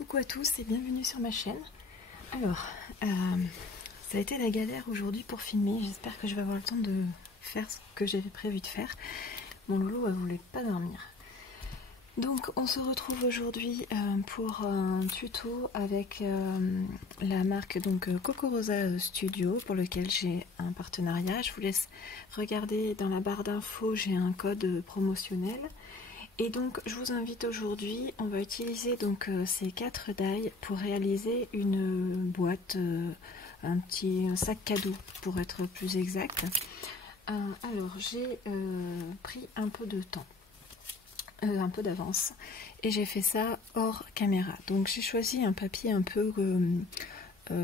Coucou à tous et bienvenue sur ma chaîne. Alors, ça a été la galère aujourd'hui pour filmer. J'espère que je vais avoir le temps de faire ce que j'avais prévu de faire. Mon loulou a voulu pas dormir. Donc on se retrouve aujourd'hui pour un tuto avec la marque Coco Rosa Studio pour lequel j'ai un partenariat. Je vous laisse regarder dans la barre d'infos, j'ai un code promotionnel. Et donc je vous invite aujourd'hui, on va utiliser ces 4 die pour réaliser une boîte, un sac cadeau pour être plus exact. Alors j'ai pris un peu de temps, un peu d'avance, et j'ai fait ça hors caméra. Donc j'ai choisi un papier un peu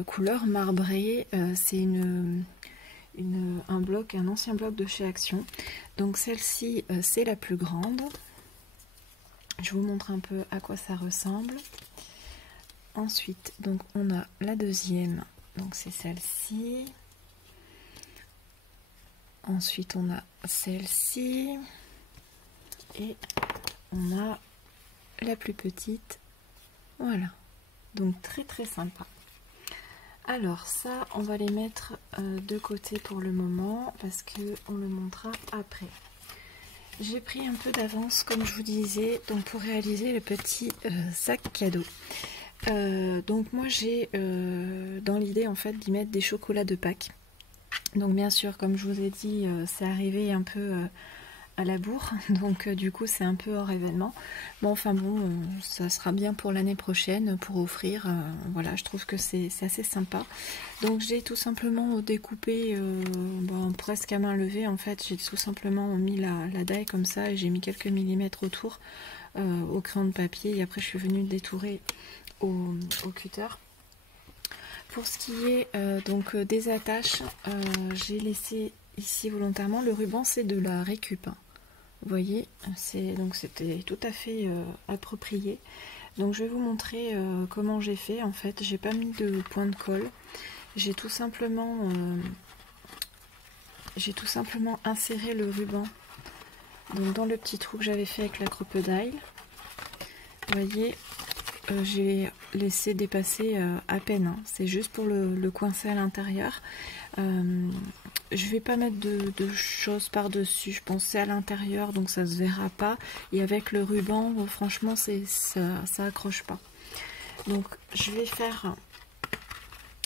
couleur marbré, c'est un ancien bloc de chez Action. Donc celle-ci c'est la plus grande. Je vous montre un peu à quoi ça ressemble. Ensuite, donc on a la deuxième, donc c'est celle-ci. Ensuite, on a celle-ci. Et on a la plus petite. Voilà. Donc très très sympa. Alors ça, on va les mettre de côté pour le moment parce qu'on le montrera après. J'ai pris un peu d'avance, comme je vous disais, donc pour réaliser le petit sac cadeau. Donc moi j'ai dans l'idée en fait d'y mettre des chocolats de Pâques. Donc bien sûr, comme je vous ai dit, c'est arrivé un peu à la bourre, donc du coup c'est un peu hors événement. Bon, enfin bon, ça sera bien pour l'année prochaine pour offrir. Voilà, je trouve que c'est assez sympa. Donc j'ai tout simplement découpé presque à main levée. En fait, j'ai tout simplement mis la die comme ça et j'ai mis quelques millimètres autour au crayon de papier. Et après, je suis venue détourer au cutter. Pour ce qui est des attaches, j'ai laissé ici volontairement. Le ruban, c'est de la récup. Vous voyez, c'était tout à fait approprié. Donc je vais vous montrer comment j'ai fait. En fait, j'ai pas mis de point de colle. J'ai tout simplement inséré le ruban dans le petit trou que j'avais fait avec la crocodile. Vous voyez, j'ai laissé dépasser à peine. Hein. C'est juste pour le coincer à l'intérieur. Je vais pas mettre de choses par dessus, je pensais à l'intérieur donc ça se verra pas, et avec le ruban franchement ça accroche pas. Donc je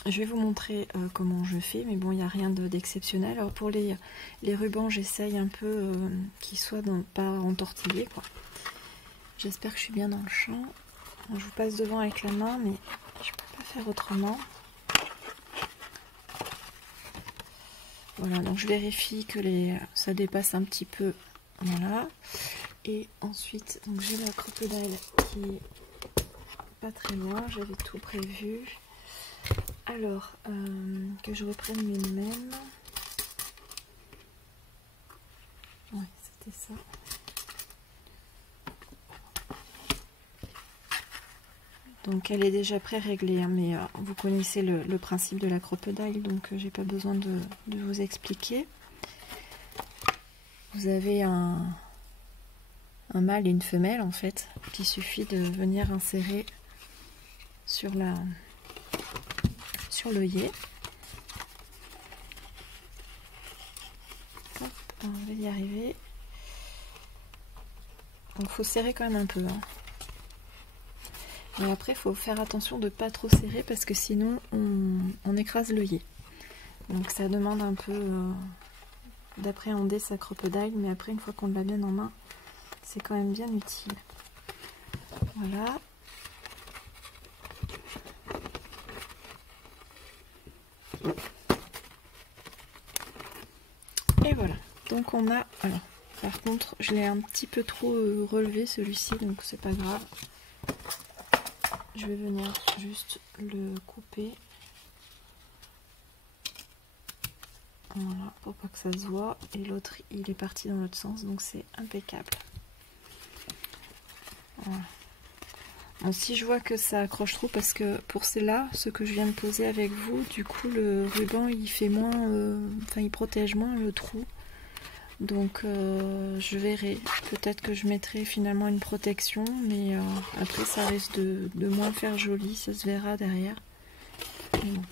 vais vous montrer comment je fais, mais bon, il n'y a rien d'exceptionnel. Alors pour les rubans, j'essaye un peu qu'ils soient pas entortillés quoi. J'espère que je suis bien dans le champ. Je vous passe devant avec la main, mais je peux pas faire autrement. Voilà, donc je vérifie que ça dépasse un petit peu, voilà. Et ensuite, donc j'ai la crocodile qui est pas très loin, j'avais tout prévu. Alors, que je reprenne les mêmes. Ouais, c'était ça. Donc elle est déjà pré-réglée, hein, mais vous connaissez le principe de la crocodile, donc j'ai pas besoin de vous expliquer. Vous avez un mâle et une femelle en fait, qu'il suffit de venir insérer sur l'œillet. Hop, on va y arriver. Donc faut serrer quand même un peu. Hein. Mais après, il faut faire attention de ne pas trop serrer parce que sinon on écrase l'œillet. Donc ça demande un peu d'appréhender sa crocodile, mais après, une fois qu'on l'a bien en main, c'est quand même bien utile. Voilà. Et voilà. Donc on a... Alors, par contre, je l'ai un petit peu trop relevé celui-ci, donc c'est pas grave. Je vais venir juste le couper. Voilà, pour pas que ça se voit. Et l'autre, il est parti dans l'autre sens, donc c'est impeccable. Voilà. Bon, si je vois que ça accroche trop, parce que pour celle-là, ce que je viens de poser avec vous, du coup, le ruban, il fait moins... il protège moins le trou. Donc je verrai, peut-être que je mettrai finalement une protection, mais après ça risque de moins faire joli, ça se verra derrière. Bon.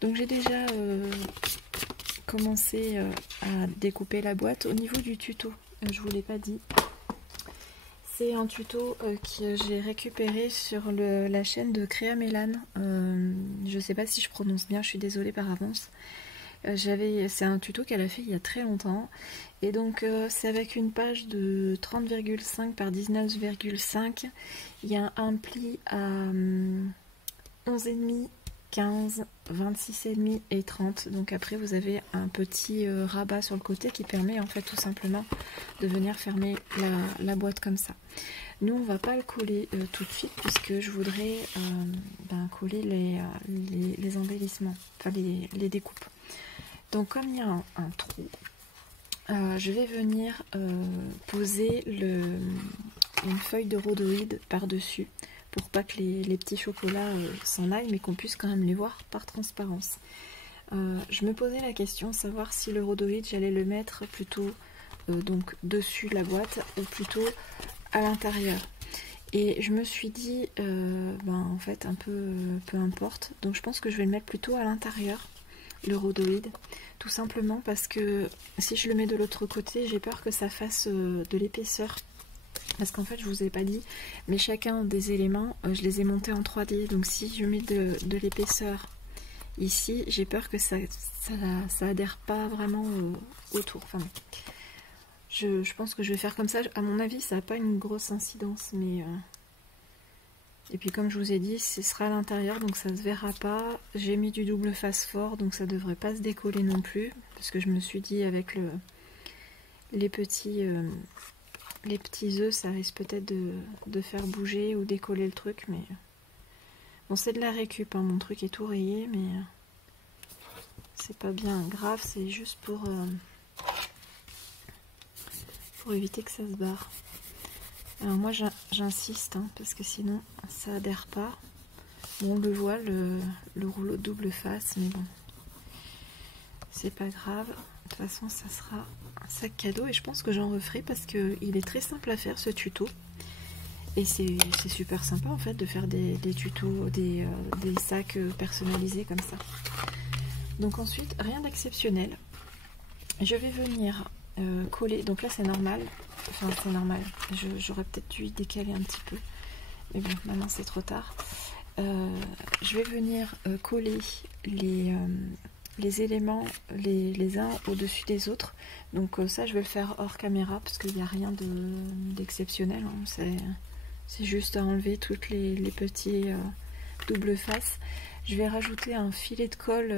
Donc j'ai déjà commencé à découper la boîte. Au niveau du tuto, je vous l'ai pas dit, c'est un tuto que j'ai récupéré sur la chaîne de Créa Mélane. Je sais pas si je prononce bien, je suis désolée par avance. C'est un tuto qu'elle a fait il y a très longtemps, et donc c'est avec une page de 30,5 par 19,5. Il y a un pli à 11,5, 15, 26,5 et 30. Donc après vous avez un petit rabat sur le côté qui permet en fait tout simplement de venir fermer la boîte comme ça. Nous on va pas le coller tout de suite, puisque je voudrais coller les embellissements, enfin les découpes. Donc comme il y a un trou, je vais venir poser une feuille de rhodoïde par-dessus, pour pas que les petits chocolats s'en aillent, mais qu'on puisse quand même les voir par transparence. Je me posais la question, savoir si le rhodoïde, j'allais le mettre plutôt donc dessus la boîte, ou plutôt à l'intérieur. Et je me suis dit, en fait, un peu peu importe. Donc je pense que je vais le mettre plutôt à l'intérieur, le rhodoïde, tout simplement parce que si je le mets de l'autre côté, j'ai peur que ça fasse de l'épaisseur, parce qu'en fait je vous ai pas dit, mais chacun des éléments je les ai montés en 3D, donc si je mets de l'épaisseur ici, j'ai peur que ça adhère pas vraiment autour. Enfin, je pense que je vais faire comme ça. À mon avis ça n'a pas une grosse incidence, mais et puis comme je vous ai dit, ce sera à l'intérieur, donc ça ne se verra pas. J'ai mis du double face fort, donc ça ne devrait pas se décoller non plus, parce que je me suis dit avec les petits œufs, ça risque peut-être de faire bouger ou décoller le truc. Mais bon, c'est de la récup, hein, mon truc est tout rayé, mais c'est pas bien grave, c'est juste pour éviter que ça se barre. Alors moi j'insiste, hein, parce que sinon ça adhère pas. Bon, on le voit, le rouleau de double face, mais bon, c'est pas grave. De toute façon ça sera un sac cadeau, et je pense que j'en referai, parce qu'il est très simple à faire ce tuto. Et c'est super sympa en fait de faire des tutos, des sacs personnalisés comme ça. Donc ensuite, rien d'exceptionnel. Je vais venir coller, donc là c'est normal. Enfin, c'est normal, j'aurais peut-être dû y décaler un petit peu, mais bon, maintenant c'est trop tard. Je vais venir coller les éléments les uns au-dessus des autres. Donc ça je vais le faire hors caméra, parce qu'il n'y a rien d'exceptionnel, hein. C'est juste à enlever toutes les petits double face. Je vais rajouter un filet de colle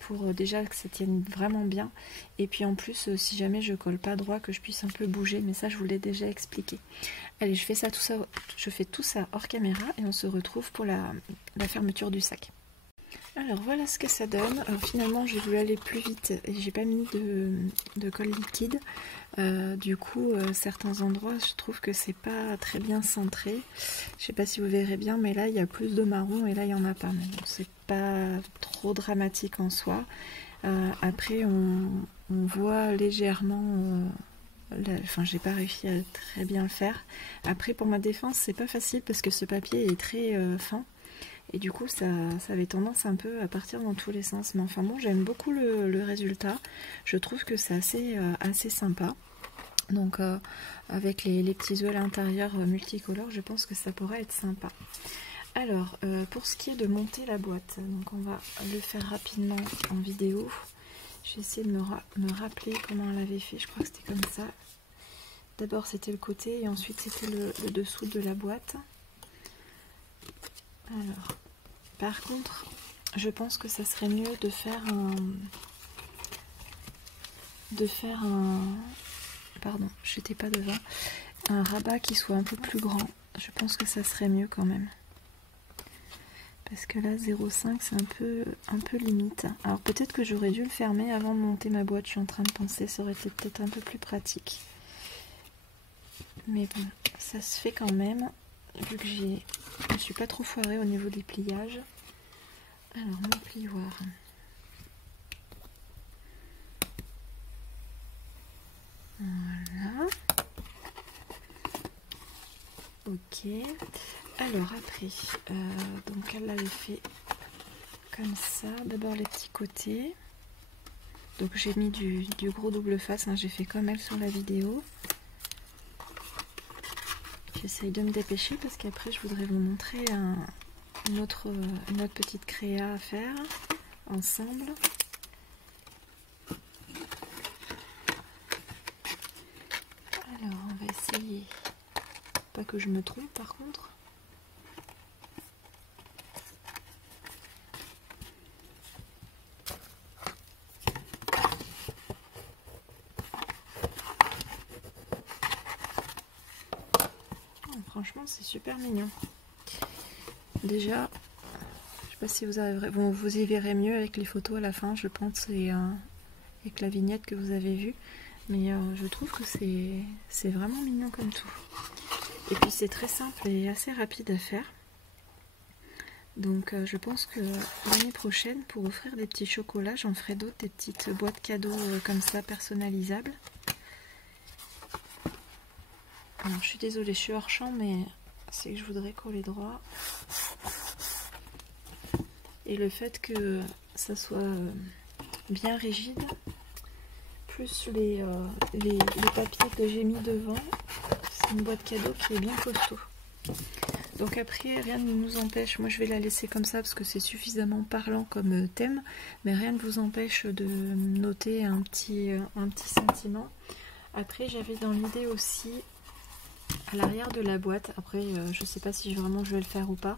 pour déjà que ça tienne vraiment bien, et puis en plus si jamais je colle pas droit, que je puisse un peu bouger, mais ça je vous l'ai déjà expliqué. Allez, je fais tout ça hors caméra, et on se retrouve pour la fermeture du sac. Alors voilà ce que ça donne. Alors, finalement j'ai voulu aller plus vite et j'ai pas mis de colle liquide. Du coup certains endroits je trouve que c'est pas très bien centré. Je sais pas si vous verrez bien, mais là il y a plus de marron et là il y en a pas. Mais bon, c'est pas trop dramatique en soi. Après on voit légèrement enfin j'ai pas réussi à très bien le faire. Après pour ma défense c'est pas facile, parce que ce papier est très fin. Et du coup ça avait tendance un peu à partir dans tous les sens. Mais enfin bon, j'aime beaucoup le résultat. Je trouve que c'est assez sympa. Donc avec les petits œufs à l'intérieur multicolores, je pense que ça pourrait être sympa. Alors pour ce qui est de monter la boîte, donc on va le faire rapidement en vidéo. J'ai essayé de me rappeler comment on l'avait fait. Je crois que c'était comme ça. D'abord c'était le côté, et ensuite c'était le dessous de la boîte. Alors, par contre, je pense que ça serait mieux de faire pardon, j'étais pas devant, un rabat qui soit un peu plus grand. Je pense que ça serait mieux quand même, parce que là 0,5 c'est un peu limite. Alors peut-être que j'aurais dû le fermer avant de monter ma boîte, je suis en train de penser, ça aurait été peut-être un peu plus pratique. Mais bon, ça se fait quand même, vu que je ne suis pas trop foirée au niveau des pliages. Alors mon plioir. Voilà. Ok. Alors après, donc elle l'avait fait comme ça. D'abord les petits côtés. Donc j'ai mis du gros double face, hein. J'ai fait comme elle sur la vidéo. J'essaye de me dépêcher parce qu'après je voudrais vous montrer une autre petite créa à faire ensemble. Alors on va essayer, pas que je me trompe par contre. Franchement c'est super mignon. Déjà, je sais pas si vous arriverez, bon, vous y verrez mieux avec les photos à la fin, je pense, et avec la vignette que vous avez vue. Mais je trouve que c'est vraiment mignon comme tout. Et puis c'est très simple et assez rapide à faire. Donc je pense que l'année prochaine, pour offrir des petits chocolats, j'en ferai d'autres, des petites boîtes cadeaux comme ça, personnalisables. Alors je suis désolée, je suis hors champ, mais c'est que je voudrais coller droit. Et le fait que ça soit bien rigide, plus les papiers que j'ai mis devant, c'est une boîte cadeau qui est bien costaud. Donc après, rien ne nous empêche, moi je vais la laisser comme ça parce que c'est suffisamment parlant comme thème, mais rien ne vous empêche de noter un petit sentiment. Après, j'avais dans l'idée aussi, à l'arrière de la boîte, après je sais pas si vraiment je vais le faire ou pas,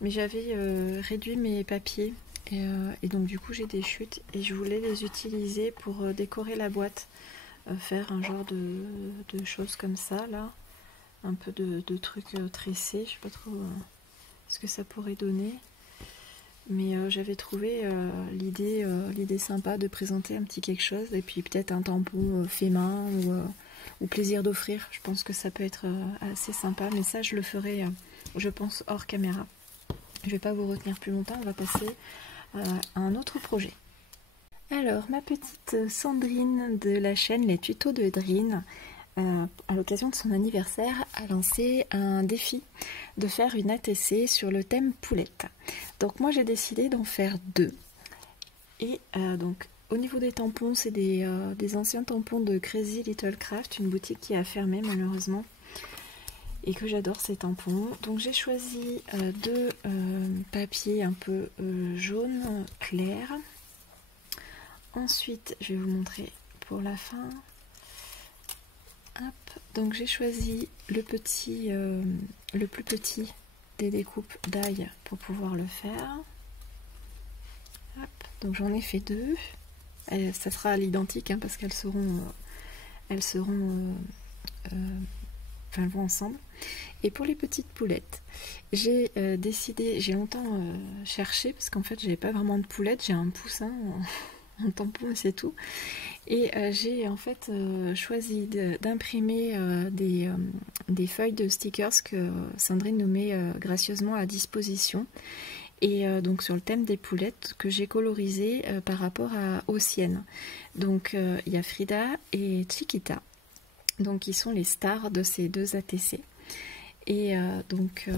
mais j'avais réduit mes papiers et donc du coup j'ai des chutes et je voulais les utiliser pour décorer la boîte, faire un genre de choses comme ça là, un peu de trucs tressés, je sais pas trop ce que ça pourrait donner, mais j'avais trouvé l'idée sympa de présenter un petit quelque chose et puis peut-être un tampon fait main ou plaisir d'offrir. Je pense que ça peut être assez sympa, mais ça je le ferai je pense hors caméra. Je vais pas vous retenir plus longtemps, on va passer à un autre projet. Alors ma petite Sandrine de la chaîne Les Tutos de Drine, à l'occasion de son anniversaire, a lancé un défi de faire une ATC sur le thème poulette. Donc moi j'ai décidé d'en faire 2. Et donc au niveau des tampons, c'est des anciens tampons de Crazy Little Craft, une boutique qui a fermé malheureusement, et que j'adore ces tampons. Donc j'ai choisi 2 papiers un peu jaune clair. Ensuite, je vais vous montrer pour la fin. Hop. Donc j'ai choisi le plus petit des découpes d'ail pour pouvoir le faire. Hop. Donc j'en ai fait 2. Et ça sera à l'identique hein, parce qu'elles elles vont ensemble. Et pour les petites poulettes, j'ai décidé, j'ai longtemps cherché parce qu'en fait j'avais pas vraiment de poulette, j'ai un poussin en tampon et c'est tout. Et j'ai en fait choisi d'imprimer des feuilles de stickers que Sandrine nous met gracieusement à disposition. Et donc sur le thème des poulettes que j'ai colorisé par rapport aux siennes. Donc il y a Frida et Chiquita, donc qui sont les stars de ces 2 ATC. Et donc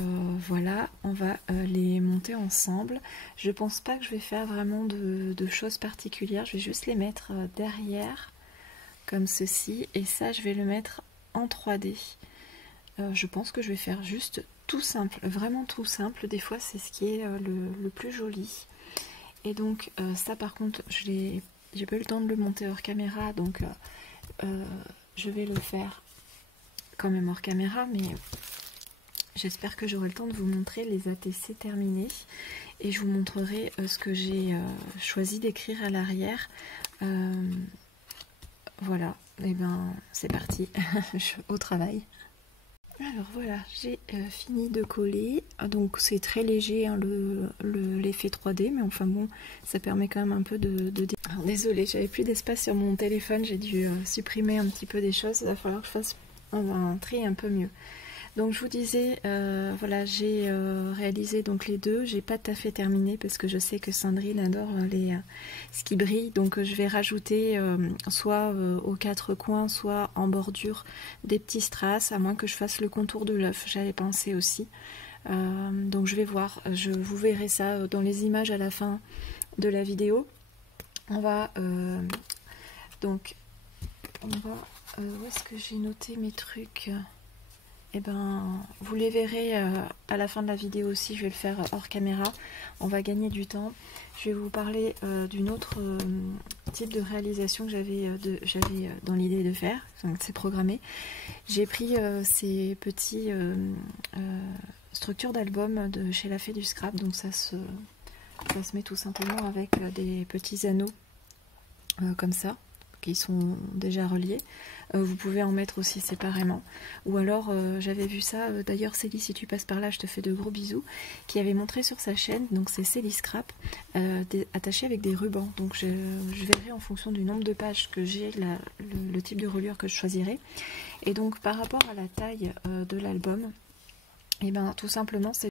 voilà, on va les monter ensemble. Je pense pas que je vais faire vraiment de choses particulières, je vais juste les mettre derrière, comme ceci, et ça je vais le mettre en 3D. Je pense que je vais faire juste tout simple, vraiment tout simple, des fois c'est ce qui est le plus joli. Et donc ça par contre, j'ai pas eu le temps de le monter hors caméra, donc je vais le faire quand même hors caméra, mais j'espère que j'aurai le temps de vous montrer les ATC terminés et je vous montrerai ce que j'ai choisi d'écrire à l'arrière. Voilà, et ben c'est parti, au travail. Alors voilà, j'ai fini de coller, donc c'est très léger hein, l'effet 3D, mais enfin bon, ça permet quand même un peu de... Alors, désolée, j'avais plus d'espace sur mon téléphone, j'ai dû supprimer un petit peu des choses, il va falloir que je fasse un tri un peu mieux. Donc je vous disais, voilà, j'ai réalisé donc les deux. J'ai pas tout à fait terminé parce que je sais que Sandrine adore ce qui brille. Donc je vais rajouter soit aux quatre coins, soit en bordure des petits strass, à moins que je fasse le contour de l'œuf. J'avais pensé aussi. Donc je vais voir. Vous verrez ça dans les images à la fin de la vidéo. On va donc où est-ce que j'ai noté mes trucs? Eh ben, vous les verrez à la fin de la vidéo aussi, je vais le faire hors caméra. On va gagner du temps. Je vais vous parler d'une autre type de réalisation que j'avais dans l'idée de faire. Donc c'est programmé. J'ai pris ces petits structures d'album de chez La Fée du Scrap. Donc ça se met tout simplement avec des petits anneaux comme ça, qui sont déjà reliés. Vous pouvez en mettre aussi séparément. Ou alors, j'avais vu ça, d'ailleurs Célie, si tu passes par là, je te fais de gros bisous, qui avait montré sur sa chaîne, donc c'est Célie Scrap, attaché avec des rubans. Donc je verrai en fonction du nombre de pages que j'ai, le type de reliure que je choisirai. Et donc par rapport à la taille de l'album, et ben tout simplement c'est